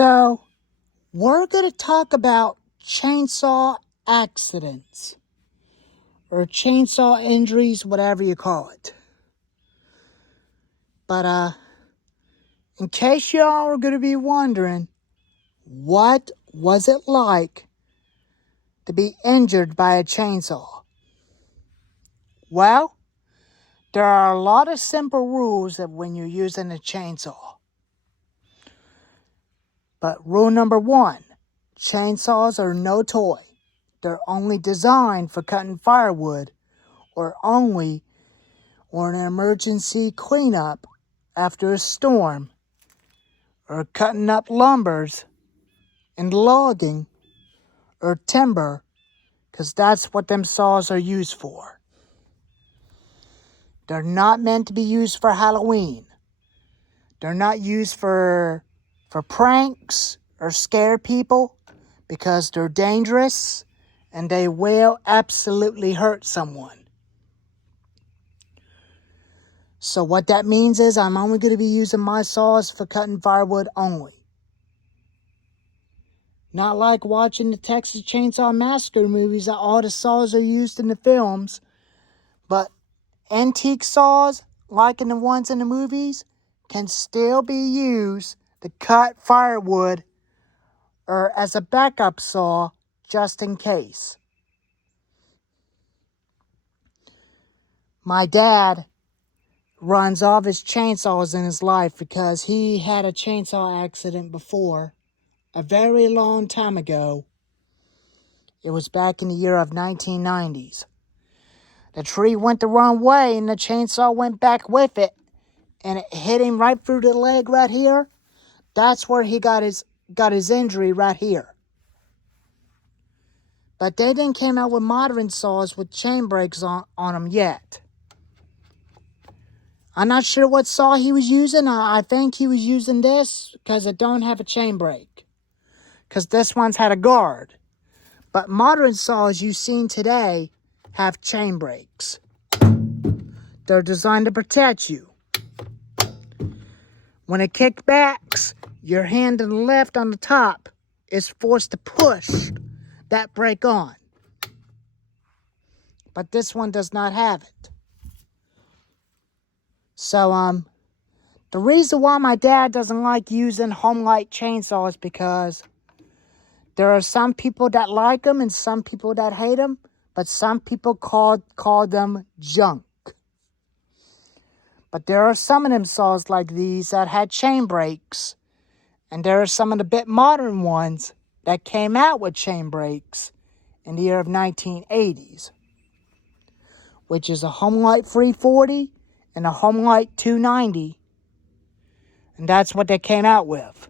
So, we're going to talk about chainsaw accidents or chainsaw injuries, whatever you call it. But in case y'all are going to be wondering, what was it like to be injured by a chainsaw? Well, there are a lot of simple rules that when you're using a chainsaw. But rule number one, chainsaws are no toy. They're only designed for cutting firewood or an emergency cleanup after a storm or cutting up lumbers and logging or timber, because that's what them saws are used for. They're not meant to be used for Halloween. They're not used for pranks or scare people, because they're dangerous and they will absolutely hurt someone. So what that means is I'm only going to be using my saws for cutting firewood only. Not like watching the Texas Chainsaw Massacre movies that all the saws are used in the films, but antique saws, like in the ones in the movies, can still be used to cut firewood or as a backup saw just in case. My dad runs all of his chainsaws in his life because he had a chainsaw accident before, a very long time ago. It was back in the year of 1990s. The tree went the wrong way and the chainsaw went back with it, and it hit him right through the leg right here. That's where he got his injury right here. But they didn't come out with modern saws with chain brakes on them yet. I'm not sure what saw he was using. I think he was using this because it don't have a chain brake. Because this one's had a guard. But modern saws you've seen today have chain brakes. They're designed to protect you. When it kickbacks, your hand to the left on the top is forced to push that brake on. But this one does not have it. So, the reason why my dad doesn't like using home light chainsaws is because there are some people that like them and some people that hate them, but some people call them junk. But there are some of them saws like these that had chain brakes, and there are some of the bit modern ones that came out with chain brakes in the year of 1980s, which is a Homelight 340 and a Homelight 290, and that's what they came out with.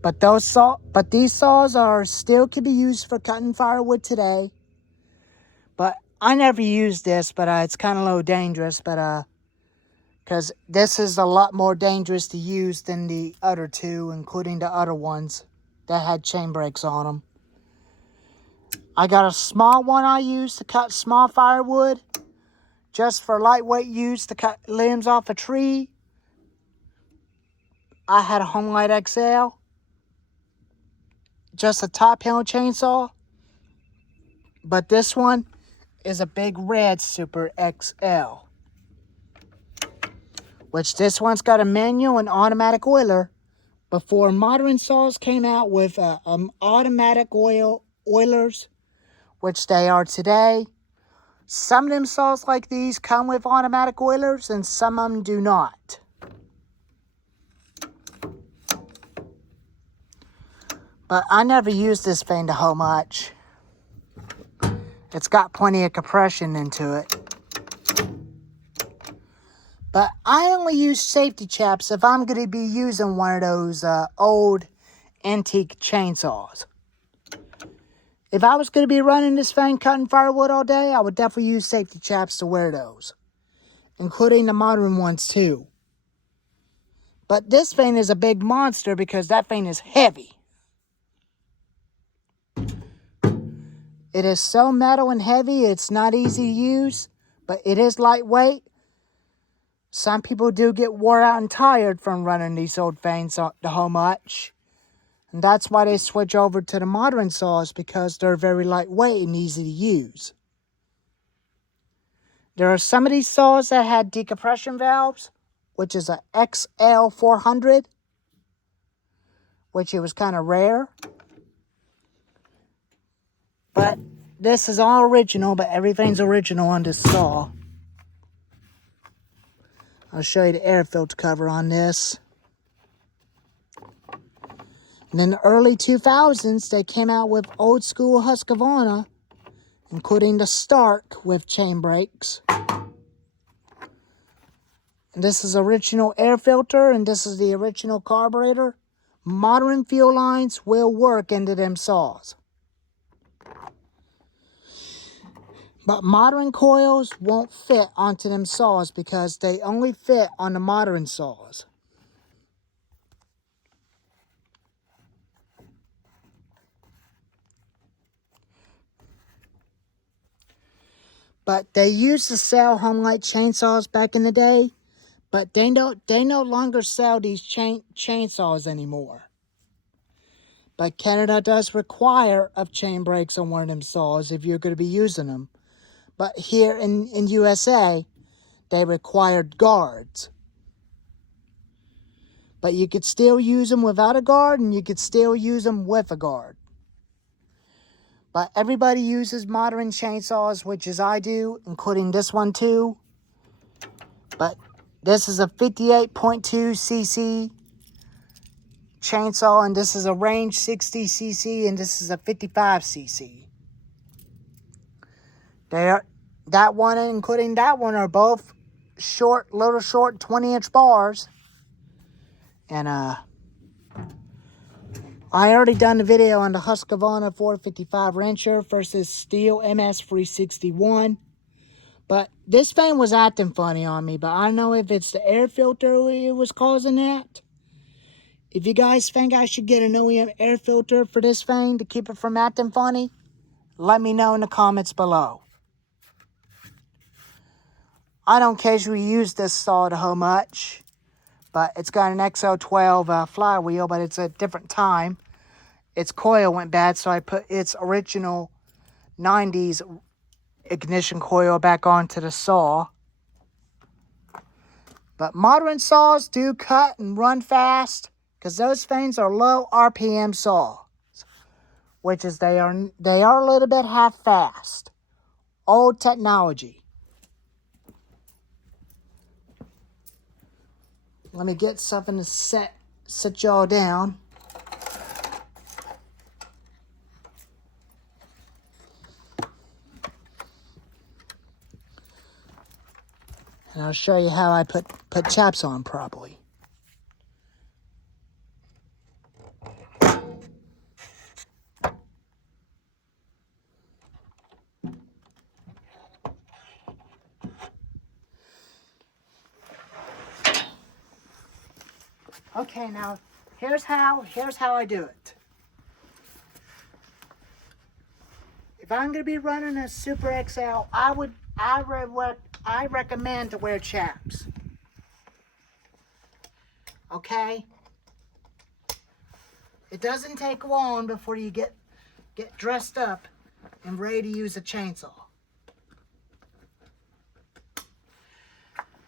But these saws are still can be used for cutting firewood today. But I never used this, but it's kind of a little dangerous. But because this is a lot more dangerous to use than the other two, including the other ones that had chain brakes on them. I got a small one I use to cut small firewood, just for lightweight use to cut limbs off a tree. I had a Homelight XL, just a top hill chainsaw. But this one is a big red Super XL, which this one's got a manual and automatic oiler. Before modern saws came out with automatic oilers, which they are today. Some of them saws like these come with automatic oilers and some of them do not. But I never used this thing a whole much. It's got plenty of compression into it. But I only use safety chaps if I'm going to be using one of those old antique chainsaws. If I was going to be running this thing cutting firewood all day, I would definitely use safety chaps to wear those, including the modern ones too. But this thing is a big monster because that thing is heavy. It is so metal and heavy, it's not easy to use, but it is lightweight. Some people do get wore out and tired from running these old vanes so much. And that's why they switch over to the modern saws, because they're very lightweight and easy to use. There are some of these saws that had decompression valves, which is a XL400, which it was kind of rare. But this is all original, but everything's original on this saw. I'll show you the air filter cover on this. And in the early 2000s, they came out with old school Husqvarna, including the Stark with chain brakes. And this is original air filter, and this is the original carburetor. Modern fuel lines will work into them saws. But modern coils won't fit onto them saws because they only fit on the modern saws. But they used to sell home light chainsaws back in the day, but they no longer sell these chainsaws anymore. But Canada does require of chain brakes on one of them saws if you're going to be using them. But here in USA, they required guards. But you could still use them without a guard, and you could still use them with a guard. But everybody uses modern chainsaws, which is I do, including this one too. But this is a 58.2 cc chainsaw, and this is a range 60 cc, and this is a 55 cc. That one, including that one, are both little short 20-inch bars. And I already done the video on the Husqvarna 455 wrencher versus Steel MS 361. But this thing was acting funny on me, but I don't know if it's the air filter it was causing that. If you guys think I should get an OEM air filter for this thing to keep it from acting funny, let me know in the comments below. I don't casually use this saw so much, but it's got an XO12 flywheel, but it's a different time. Its coil went bad, so I put its original 90s ignition coil back onto the saw. But modern saws do cut and run fast, because those things are low RPM saws, which is they are a little bit half fast. Old technology. Let me get something to set y'all down. And I'll show you how I put chaps on properly. Okay, now here's how I do it. If I'm gonna be running a Super XL, I recommend to wear chaps. Okay? It doesn't take long before you get dressed up and ready to use a chainsaw.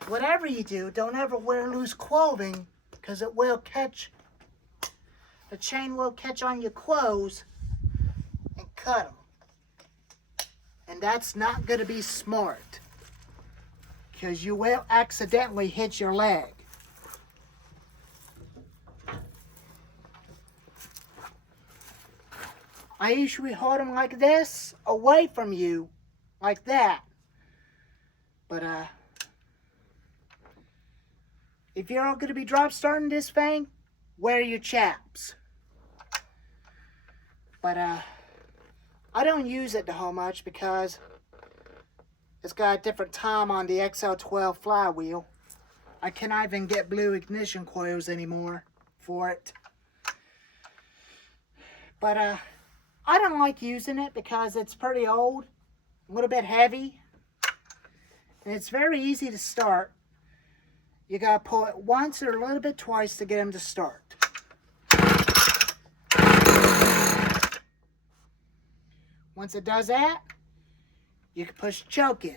Whatever you do, don't ever wear loose clothing, because it will catch, the chain will catch on your clothes and cut them. And that's not going to be smart, because you will accidentally hit your leg. I usually hold them like this, away from you, like that. But, if you're all going to be drop starting this thing, wear your chaps. But, I don't use it so much because it's got a different time on the XL12 flywheel. I cannot even get blue ignition coils anymore for it. But, I don't like using it because it's pretty old, a little bit heavy, and it's very easy to start. You gotta pull it once or a little bit twice to get them to start. Once it does that, you can push the choke in.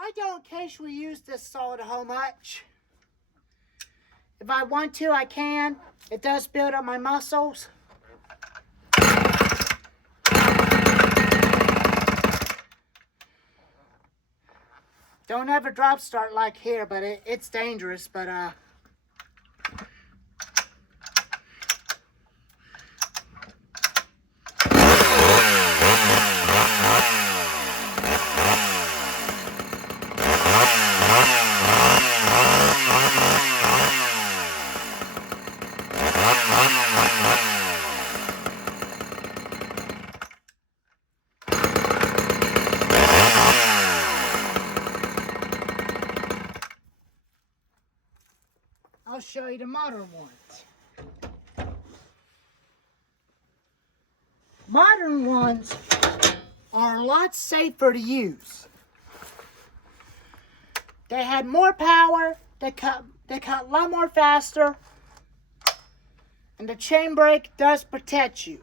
I don't occasionally use this saw a whole much. If I want to, I can. It does build up my muscles. Don't ever drop start like here, but it's dangerous, but I'll show you the modern ones. Modern ones are a lot safer to use. They had more power, they cut a lot more faster, and the chain brake does protect you.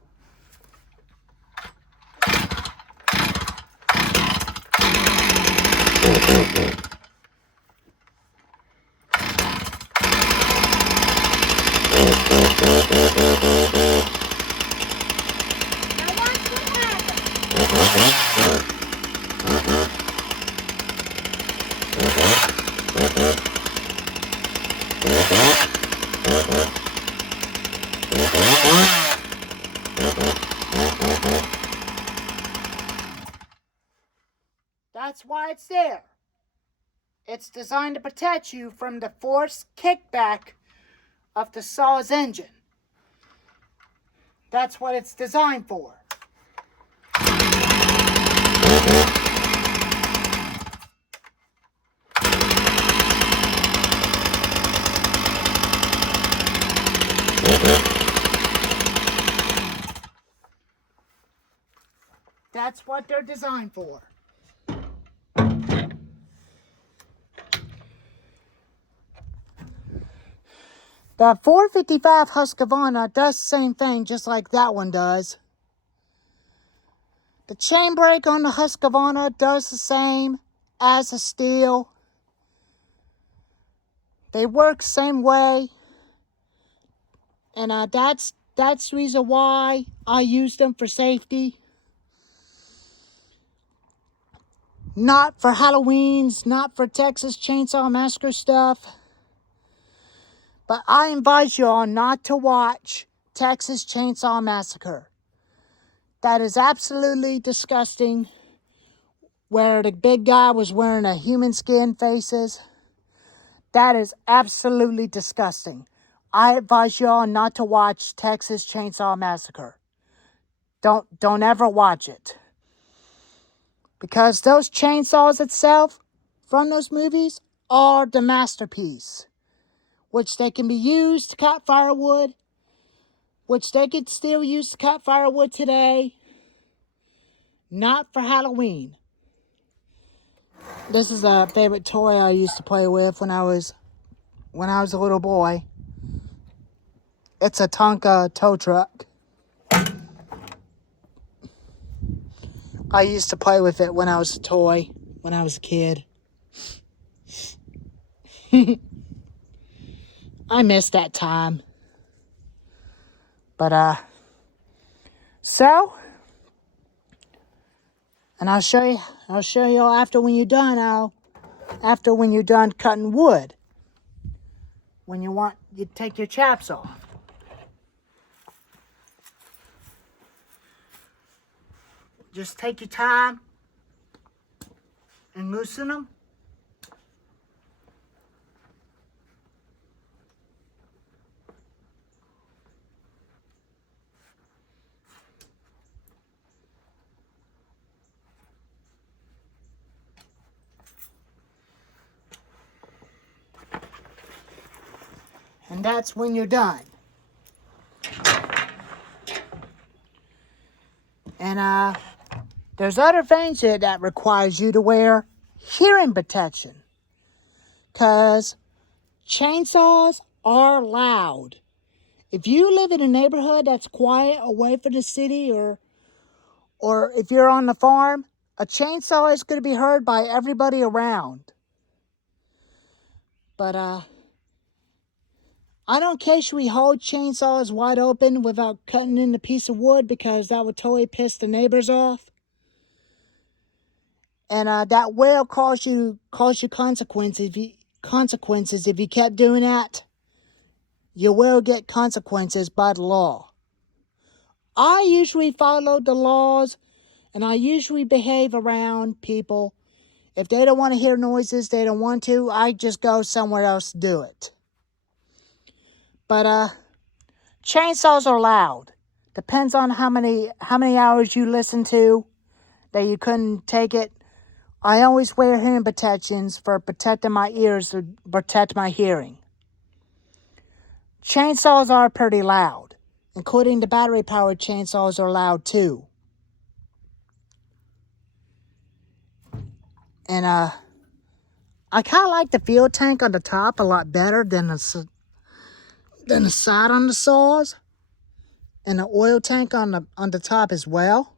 That's why it's there. It's designed to protect you from the forced kickback of the saw's engine. That's what it's designed for. That's what they're designed for. The 455 Husqvarna does the same thing just like that one does. The chain brake on the Husqvarna does the same as the steel. They work the same way. And that's the reason why I use them for safety. Not for Halloweens, not for Texas Chainsaw Massacre stuff. But I advise you all not to watch Texas Chainsaw Massacre. That is absolutely disgusting, where the big guy was wearing a human skin faces. That is absolutely disgusting. I advise you all not to watch Texas Chainsaw Massacre. Don't ever watch it. Because those chainsaws itself from those movies are the masterpiece, which they can be used to cut firewood, which they could still use to cut firewood today. Not for Halloween. This is a favorite toy I used to play with when I was a little boy. It's a Tonka tow truck. I used to play with it when I was a toy, when I was a kid. I miss that time. But, so, and I'll show you all after when you're done, cutting wood. When you take your chaps off. Just take your time and loosen them. And that's when you're done. And there's other things that requires you to wear hearing protection. Because chainsaws are loud. If you live in a neighborhood that's quiet, away from the city, or if you're on the farm, a chainsaw is going to be heard by everybody around. But I don't occasionally hold chainsaws wide open without cutting in a piece of wood, because that would totally piss the neighbors off. And that will cause you consequences. If you kept doing that, you will get consequences by the law. I usually follow the laws, and I usually behave around people. If they don't want to hear noises, they don't want to, I just go somewhere else to do it. But chainsaws are loud. Depends on how many hours you listen to that you couldn't take it. I always wear hearing protections for protecting my ears, to protect my hearing. Chainsaws are pretty loud, including the battery-powered chainsaws are loud too. And I kind of like the fuel tank on the top a lot better than the side on the saws, and the oil tank on the top as well.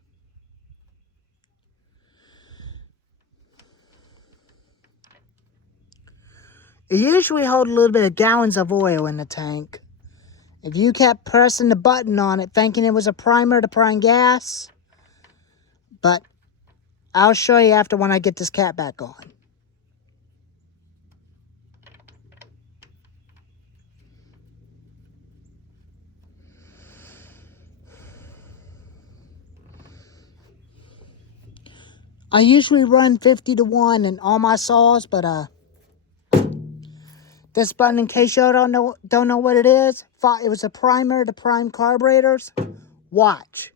It usually holds a little bit of gallons of oil in the tank. If you kept pressing the button on it thinking it was a primer to prime gas, but I'll show you after when I get this cap back on. I usually run 50-to-1 in all my saws, but this button, in case y'all don't know what it is, it was a primer to prime carburetors. Watch.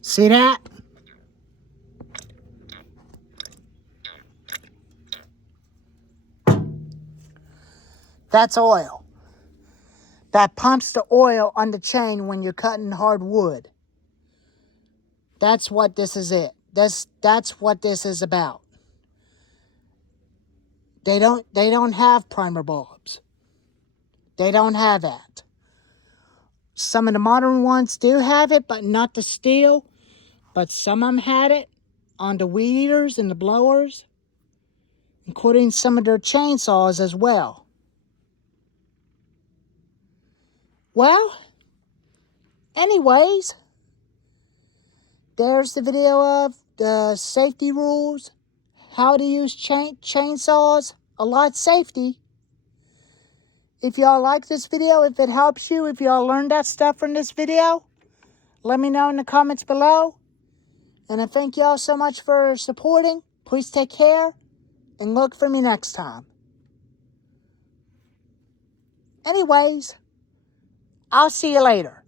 See that? That's oil. That pumps the oil on the chain when you're cutting hard wood. That's what this is it. That's what this is about. They don't have primer bulbs. They don't have that. Some of the modern ones do have it, but not the steel. But some of them had it on the weed eaters and the blowers, including some of their chainsaws as well. Well, anyways, there's the video of the safety rules, how to use chainsaws, a lot safety. If y'all like this video, if it helps you, if y'all learned that stuff from this video, let me know in the comments below. And I thank y'all so much for supporting. Please take care and look for me next time. Anyways, I'll see you later.